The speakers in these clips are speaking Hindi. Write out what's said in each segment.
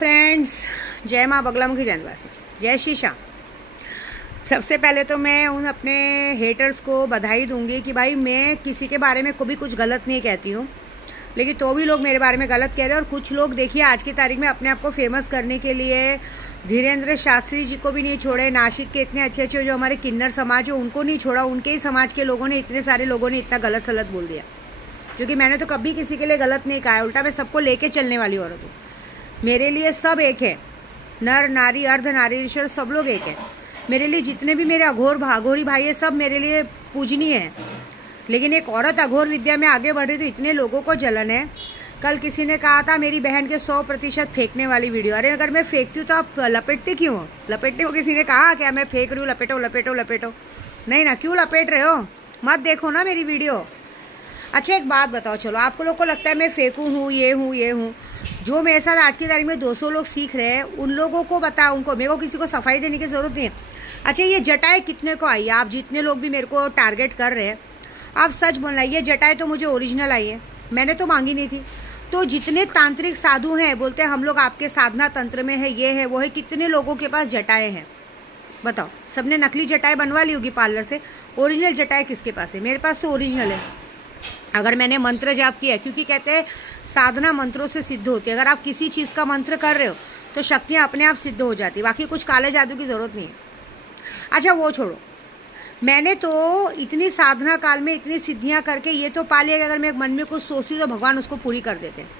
फ्रेंड्स, जय माँ बगलामुखी जयंतवासी, जय श्री श्याम। सबसे पहले तो मैं उन अपने हेटर्स को बधाई दूंगी कि भाई मैं किसी के बारे में कभी कुछ गलत नहीं कहती हूँ, लेकिन तो भी लोग मेरे बारे में गलत कह रहे हैं। और कुछ लोग देखिए आज की तारीख में अपने आप को फेमस करने के लिए धीरेन्द्र शास्त्री जी को भी नहीं छोड़े, नासिक के इतने अच्छे अच्छे जो हमारे किन्नर समाज है उनको नहीं छोड़ा, उनके ही समाज के लोगों ने, इतने सारे लोगों ने इतना गलत सलत बोल दिया। क्योंकि मैंने तो कभी किसी के लिए गलत नहीं कहा है, उल्टा मैं सबको लेके चलने वाली औरत हूँ। मेरे लिए सब एक है, नर नारी अर्धनारीश्वर सब लोग एक है। मेरे लिए जितने भी मेरे अघोर अघोरी भाई है सब मेरे लिए पूजनीय है। लेकिन एक औरत अघोर विद्या में आगे बढ़ी तो इतने लोगों को जलन है। कल किसी ने कहा था मेरी बहन के 100% फेंकने वाली वीडियो। अरे अगर मैं फेंकती हूँ तो आप लपेटते क्यों हो? लपेटने को किसी ने कहा क्या मैं फेंक रही हूँ? लपेटो लपेटो लपेटो, नहीं ना, क्यों लपेट रहे हो? मत देखो ना मेरी वीडियो। अच्छा एक बात बताओ, चलो आपको लोग को लगता है मैं फेंकू हूँ, ये हूँ ये हूँ। जो मेरे साथ आज की तारीख में 200 लोग सीख रहे हैं उन लोगों को बताओ, उनको, मेरे को किसी को सफाई देने की ज़रूरत नहीं है। अच्छा ये जटाएं कितने को आई है? आप जितने लोग भी मेरे को टारगेट कर रहे हैं, आप सच बोलना, ये जटाएं तो मुझे ओरिजिनल आई है, मैंने तो मांगी नहीं थी। तो जितने तांत्रिक साधु हैं बोलते हैं हम लोग आपके साधना तंत्र में है, ये है वो है, कितने लोगों के पास जटाएं हैं बताओ? सबने नकली जटाएं बनवा ली होगी पार्लर से, ओरिजिनल जटाएं किसके पास है? मेरे पास तो ओरिजिनल है। अगर मैंने मंत्र जाप किया है, क्योंकि कहते हैं साधना मंत्रों से सिद्ध होती है। अगर आप किसी चीज़ का मंत्र कर रहे हो तो शक्तियाँ अपने आप सिद्ध हो जाती है, बाकी कुछ काले जादू की ज़रूरत नहीं है। अच्छा वो छोड़ो, मैंने तो इतनी साधना काल में इतनी सिद्धियाँ करके ये तो पा लिया कि अगर मैं मन में कुछ सोचती हूँ तो भगवान उसको पूरी कर देते हैं।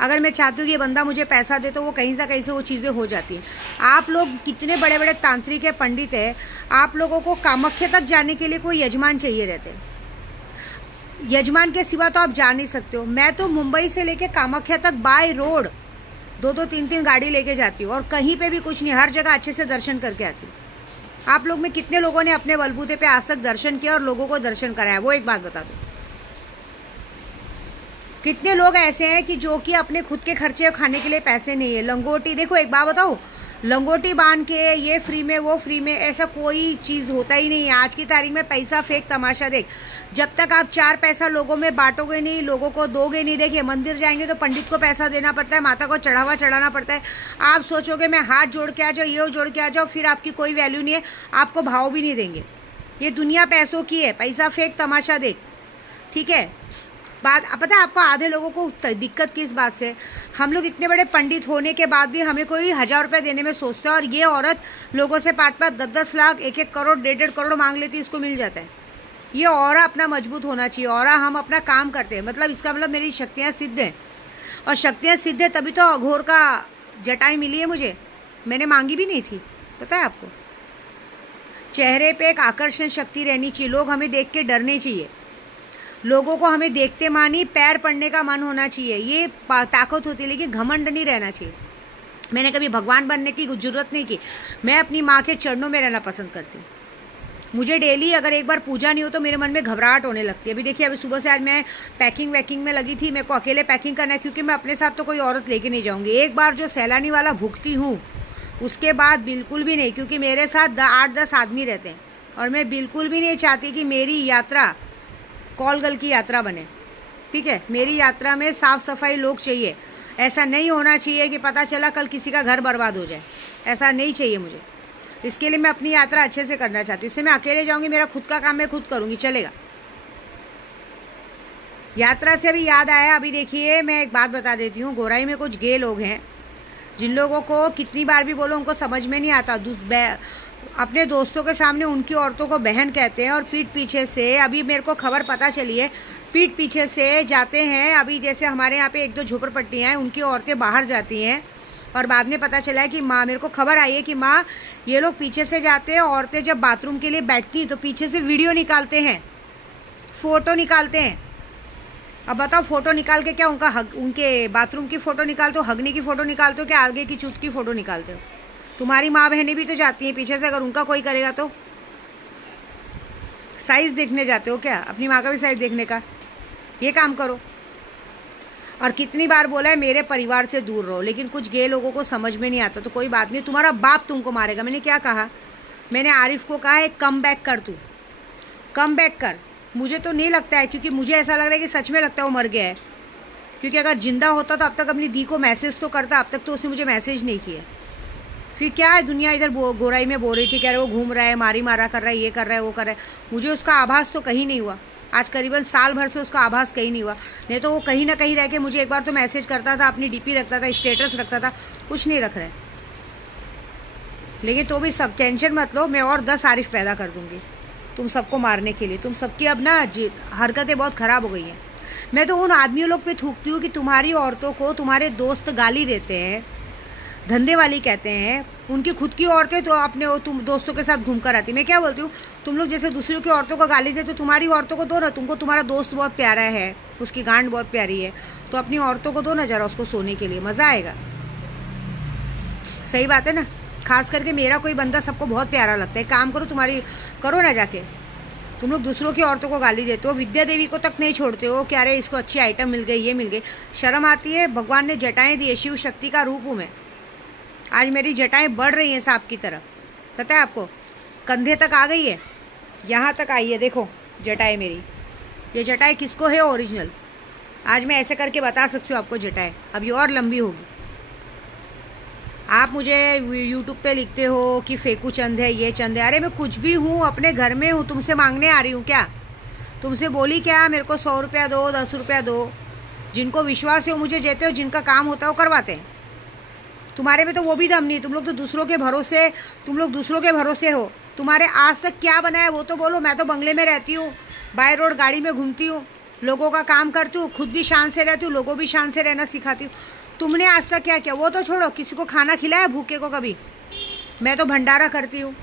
अगर मैं चाहती हूँ कि ये बंदा मुझे पैसा दे तो वो कहीं से वो चीज़ें हो जाती हैं। आप लोग कितने बड़े बड़े तांत्रिक है, पंडित है, आप लोगों को कामाख्या तक जाने के लिए कोई यजमान चाहिए रहते हैं। यजमान के सिवा तो आप जा नहीं सकते हो। मैं तो मुंबई से लेके कामाख्या तक बाय रोड 2-2 3-3 गाड़ी लेके जाती हूँ और कहीं पे भी कुछ नहीं, हर जगह अच्छे से दर्शन करके आती हूँ। आप लोग में कितने लोगों ने अपने बलबूते पे आज तक दर्शन किया और लोगों को दर्शन कराया, वो एक बात बता दो। कितने लोग ऐसे हैं कि जो कि अपने खुद के खर्चे खाने के लिए पैसे नहीं है? लंगोटी देखो, एक बात बताओ, लंगोटी बांध के ये फ्री में वो फ्री में, ऐसा कोई चीज़ होता ही नहीं है। आज की तारीख में पैसा फेंक तमाशा देख। जब तक आप 4 पैसा लोगों में बांटोगे नहीं, लोगों को दोगे नहीं। देखिए मंदिर जाएंगे तो पंडित को पैसा देना पड़ता है, माता को चढ़ावा चढ़ाना पड़ता है। आप सोचोगे मैं हाथ जोड़ के आ जाओ, ये जोड़ के आ जाओ, फिर आपकी कोई वैल्यू नहीं है, आपको भाव भी नहीं देंगे। ये दुनिया पैसों की है, पैसा फेंक तमाशा देख, ठीक है? बात पता है आपको, आधे लोगों को दिक्कत किस बात से, हम लोग इतने बड़े पंडित होने के बाद भी हमें कोई 1000 रुपये देने में सोचते हैं, और ये औरत लोगों से 5-5, 10-10 लाख, 1-1 करोड़, 1.5 करोड़ मांग लेती है, इसको मिल जाता है। ये औरा अपना मजबूत होना चाहिए, औरा हम अपना काम करते हैं, मतलब इसका मतलब मेरी शक्तियाँ सिद्ध हैं। और शक्तियाँ सिद्ध है तभी तो अघोर का जटाई मिली है मुझे, मैंने मांगी भी नहीं थी, पता है आपको। चेहरे पे एक आकर्षण शक्ति रहनी चाहिए, लोग हमें देख के डरने चाहिए, लोगों को हमें देखते मानी पैर पड़ने का मन होना चाहिए, ये ताकत होती है। लेकिन घमंड नहीं रहना चाहिए। मैंने कभी भगवान बनने की जरूरत नहीं की, मैं अपनी माँ के चरणों में रहना पसंद करती हूँ। मुझे डेली अगर एक बार पूजा नहीं हो तो मेरे मन में घबराहट होने लगती है। अभी देखिए, अभी सुबह से आज मैं पैकिंग वैकिंग में लगी थी, मेरे को अकेले पैकिंग करना है क्योंकि मैं अपने साथ तो कोई औरत लेके नहीं जाऊँगी। एक बार जो सैलानी वाला भुगती हूँ उसके बाद बिल्कुल भी नहीं, क्योंकि मेरे साथ 8-10 आदमी रहते हैं और मैं बिल्कुल भी नहीं चाहती कि मेरी यात्रा कॉलगल की यात्रा बने, ठीक है? मेरी यात्रा में साफ़ सफाई लोग चाहिए। ऐसा नहीं होना चाहिए कि पता चला कल किसी का घर बर्बाद हो जाए, ऐसा नहीं चाहिए मुझे। इसके लिए मैं अपनी यात्रा अच्छे से करना चाहती हूँ। इससे मैं अकेले जाऊँगी, मेरा खुद का काम मैं खुद करूँगी, चलेगा। यात्रा से अभी याद आया, अभी देखिए मैं एक बात बता देती हूँ। गोराई में कुछ गे लोग हैं जिन लोगों को कितनी बार भी बोलो उनको समझ में नहीं आता। अपने दोस्तों के सामने उनकी औरतों को बहन कहते हैं और पीठ पीछे से, अभी मेरे को खबर पता चली है, पीठ पीछे से जाते हैं। अभी जैसे हमारे यहाँ पे 1-2 झोपड़पट्टियाँ हैं, उनकी औरतें बाहर जाती हैं और बाद में पता चला है कि माँ, मेरे को खबर आई है कि माँ ये लोग पीछे से जाते हैं। औरतें जब बाथरूम के लिए बैठती हैं तो पीछे से वीडियो निकालते हैं, फ़ोटो निकालते हैं। अब बताओ फ़ोटो निकाल के क्या उनके बाथरूम की फ़ोटो निकालते हो, हगने की फ़ोटो निकालते हो, क्या आगे की चूत की फ़ोटो निकालते हो? तुम्हारी माँ बहनें भी तो जाती हैं पीछे से, अगर उनका कोई करेगा तो। साइज़ देखने जाते हो क्या? अपनी माँ का भी साइज़ देखने का, ये काम करो। और कितनी बार बोला है मेरे परिवार से दूर रहो, लेकिन कुछ गे लोगों को समझ में नहीं आता। तो कोई बात नहीं, तुम्हारा बाप तुमको मारेगा। मैंने क्या कहा? मैंने आरिफ को कहा है कम बैक कर, तू कम बैक कर। मुझे तो नहीं लगता है, क्योंकि मुझे ऐसा लग रहा है कि सच में लगता है वो मर गया है। क्योंकि अगर जिंदा होता तो अब तक अपनी दी को मैसेज तो करता, अब तक तो उसने मुझे मैसेज नहीं किया। फिर क्या है, दुनिया इधर गोराई में बोल रही थी, कह रहे वो घूम रहा है, मारी मारा कर रहा है, ये कर रहा है, वो कर रहा है। मुझे उसका आभास तो कहीं नहीं हुआ। आज करीबन साल भर से उसका आभास कहीं नहीं हुआ। नहीं तो वो कहीं ना कहीं रह के मुझे एक बार तो मैसेज करता था, अपनी डीपी रखता था, स्टेटस रखता था, कुछ नहीं रख रहे। लेकिन तो भी सब टेंशन मत लो, मैं और 10 आरिफ पैदा कर दूंगी तुम सबको मारने के लिए। तुम सबकी अब ना हरकतें बहुत ख़राब हो गई हैं। मैं तो उन आदमियों लोग पे थूकती हूँ कि तुम्हारी औरतों को तुम्हारे दोस्त गाली देते हैं, धंधे वाली कहते हैं, उनकी खुद की औरतें तो अपने तुम दोस्तों के साथ घूम कर आती। मैं क्या बोलती हूँ, तुम लोग जैसे दूसरों की औरतों को गाली देते, तो तुम्हारी औरतों को दो ना। तुमको तुम्हारा दोस्त बहुत प्यारा है, उसकी गांड बहुत प्यारी है, तो अपनी औरतों को दो ना जरा उसको सोने के लिए, मज़ा आएगा। सही बात है ना। खास करके मेरा कोई बंदा सबको बहुत प्यारा लगता है। काम करो, तुम्हारी करो ना जाके। तुम लोग दूसरों की औरतों को गाली देते हो, विद्या देवी को तक नहीं छोड़ते हो कि अरे इसको अच्छी आइटम मिल गई, ये मिल गई। शर्म आती है। भगवान ने जटाएं दी है, शिव शक्ति का रूप हूँ मैं। आज मेरी जटाएं बढ़ रही हैं सांप की तरह, पता है आपको। कंधे तक आ गई है, यहाँ तक आई है, देखो जटाएं मेरी। ये जटाएं किसको है ओरिजिनल, आज मैं ऐसे करके बता सकती हूँ आपको जटाएं। अब ये और लंबी होगी। आप मुझे यूट्यूब पे लिखते हो कि फेकू चंद है, ये चंद है। अरे मैं कुछ भी हूँ, अपने घर में हूँ, तुमसे मांगने आ रही हूँ क्या? तुमसे बोली क्या मेरे को 100 रुपया दो, 10 रुपया दो? जिनको विश्वास है वो मुझे देते हो, जिनका काम होता है वो करवाते हैं। तुम्हारे में तो वो भी दम नहीं। तुम लोग तो दूसरों के भरोसे हो। तुम्हारे आज तक क्या बना है वो तो बोलो। मैं तो बंगले में रहती हूँ, बाय रोड गाड़ी में घूमती हूँ, लोगों का काम करती हूँ, खुद भी शान से रहती हूँ, लोगों भी शान से रहना सिखाती हूँ। तुमने आज तक क्या किया वो तो छोड़ो। किसी को खाना खिलाया भूखे को कभी? मैं तो भंडारा करती हूँ,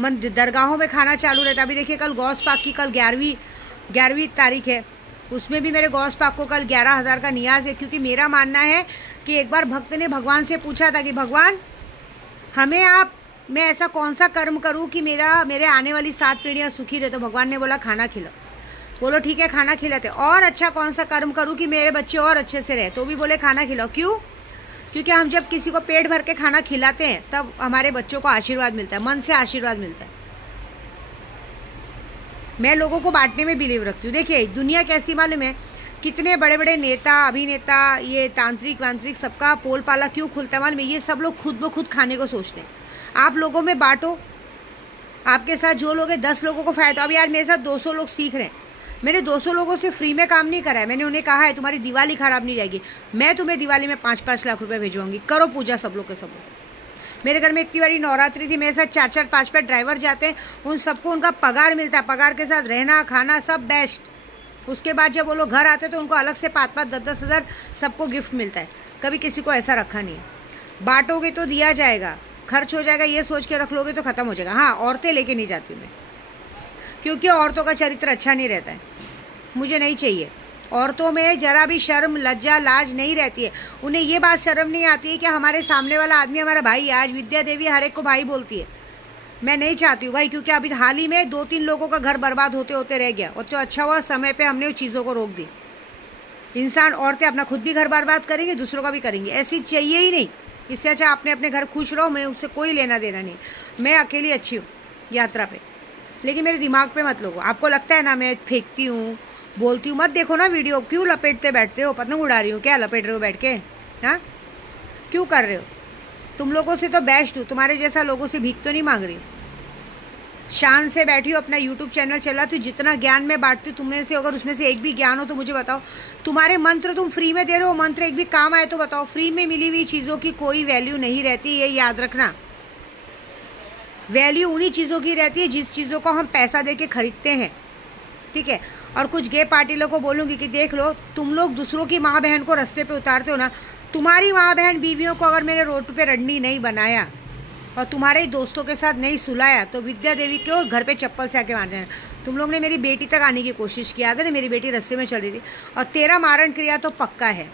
दरगाहों में खाना चालू रहता। अभी देखिए कल गौस पाक की, कल 11वीं तारीख है, उसमें भी मेरे गौस पाक को कल 11,000 का नियाज है। क्योंकि मेरा मानना है कि एक बार भक्त ने भगवान से पूछा था कि भगवान मैं ऐसा कौन सा कर्म करूं कि मेरे आने वाली 7 पीढ़ियां सुखी रहे। तो भगवान ने बोला खाना खिलाओ। बोलो ठीक है खाना खिलाते। और अच्छा कौन सा कर्म करूं कि मेरे बच्चे और अच्छे से रहे? तो भी बोले खाना खिलाओ। क्यों? क्योंकि हम जब किसी को पेट भर के खाना खिलाते हैं तब हमारे बच्चों को आशीर्वाद मिलता है, मन से आशीर्वाद मिलता है। मैं लोगों को बांटने में बिलीव रखती हूँ। देखिए दुनिया कैसी मालूम है, कितने बड़े बड़े नेता, अभिनेता, ये तांत्रिक वांत्रिक, सबका पोल पाला क्यों खुलता है मालूम है? ये सब लोग खुद ब खुद खाने को सोचते हैं। आप लोगों में बांटो, आपके साथ जो लोग हैं 10 लोगों को फायदा। अब यार मेरे साथ 200 लोग सीख रहे हैं। मैंने 200 लोगों से फ्री में काम नहीं करा है। मैंने उन्हें कहा है तुम्हारी दिवाली खराब नहीं जाएगी, मैं तुम्हें दिवाली में 5-5 लाख रुपए भेजूंगी, करो पूजा सब लोग के सब लोग। मेरे घर में इतनी बड़ी नवरात्रि थी, मेरे साथ 4-4, 5-5 ड्राइवर जाते हैं, उन सबको उनका पगार मिलता है, पगार के साथ रहना खाना सब बेस्ट। उसके बाद जब वो लोग घर आते तो उनको अलग से 5-5, 10-10 हज़ार सबको गिफ्ट मिलता है। कभी किसी को ऐसा रखा नहीं है। बांटोगे तो दिया जाएगा, खर्च हो जाएगा ये सोच के रख लोगे तो ख़त्म हो जाएगा। हाँ औरतें लेके नहीं जाती मैं, क्योंकि औरतों का चरित्र अच्छा नहीं रहता है, मुझे नहीं चाहिए। औरतों में जरा भी शर्म लज्जा लाज नहीं रहती है। उन्हें ये बात शर्म नहीं आती है कि हमारे सामने वाला आदमी हमारा भाई है। आज विद्या देवी हर एक को भाई बोलती है। मैं नहीं चाहती हूँ भाई, क्योंकि अभी हाल ही में 2-3 लोगों का घर बर्बाद होते होते रह गया। और तो अच्छा हुआ समय पे हमने उन चीज़ों को रोक दी। इंसान औरतें अपना खुद भी घर बर्बाद करेंगी, दूसरों का भी करेंगी, ऐसी चाहिए ही नहीं। इससे अच्छा आपने अपने घर खुश रहो, मैं उससे कोई लेना देना नहीं। मैं अकेली अच्छी हूँ यात्रा पे, लेकिन मेरे दिमाग पे मत लोगो। आपको लगता है ना मैं फेंकती हूँ, बोलती हूँ, मत देखो ना वीडियो। क्यों लपेटते बैठते हो? पतंग उड़ा रही हूँ क्या? लपेट रहे हो बैठ के? हाँ क्यों कर रहे हो? तुम लोगों से तो बेस्ट हूँ, तुम्हारे जैसा लोगों से भीख तो नहीं मांग रही। शान से बैठी हो, अपना यूट्यूब चैनल चलाती हूँ, जितना ज्ञान में बांटती हूँ तुम्हें से अगर उसमें से एक भी ज्ञान हो तो मुझे बताओ। तुम्हारे मंत्र तुम फ्री में दे रहे हो, मंत्र एक भी काम आए तो बताओ। फ्री में मिली हुई चीज़ों की कोई वैल्यू नहीं रहती, ये याद रखना। वैल्यू उन्हीं चीज़ों की रहती है जिस चीज़ों को हम पैसा दे के खरीदते हैं, ठीक है। और कुछ गे पार्टिलों को बोलूँगी कि देख लो, तुम लोग दूसरों की माँ बहन को रास्ते पे उतारते हो ना। तुम्हारी माँ बहन बीवियों को अगर मैंने रोड पे रडनी नहीं बनाया और तुम्हारे दोस्तों के साथ नहीं सुलाया तो विद्या देवी के घर पे चप्पल से आके मारना है। तुम लोग ने मेरी बेटी तक आने की कोशिश किया था ना, मेरी बेटी रास्ते में चल रही थी, और तेरा मारण क्रिया तो पक्का है।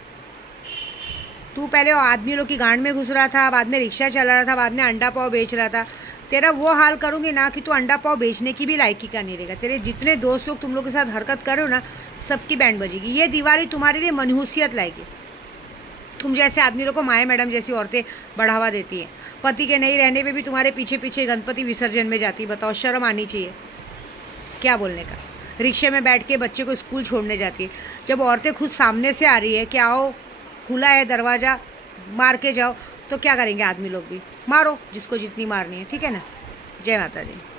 तू पहले आदमी लोग की गांड में घुस रहा था, बाद में रिक्शा चला रहा था, बाद में अंडा पाव बेच रहा था। तेरा वो हाल करूँगी ना कि तू अंडा पाव बेचने की भी लायकी का नहीं रहेगा। तेरे जितने दोस्त लोग तुम लोग के साथ हरकत कर रहे हो ना, सबकी बैंड बजेगी। ये दिवाली तुम्हारे लिए मनहूसियत लाएगी। तुम जैसे आदमी लोग को माया मैडम जैसी औरतें बढ़ावा देती हैं, पति के नहीं रहने पे भी तुम्हारे पीछे पीछे गणपति विसर्जन में जाती। बताओ, शर्म आनी चाहिए क्या बोलने का। रिक्शे में बैठ के बच्चे को स्कूल छोड़ने जाती है। जब औरतें खुद सामने से आ रही है कि आओ खुला है दरवाज़ा, मार के जाओ, तो क्या करेंगे आदमी लोग भी? मारो जिसको जितनी मारनी है, ठीक है ना। जय माता दी।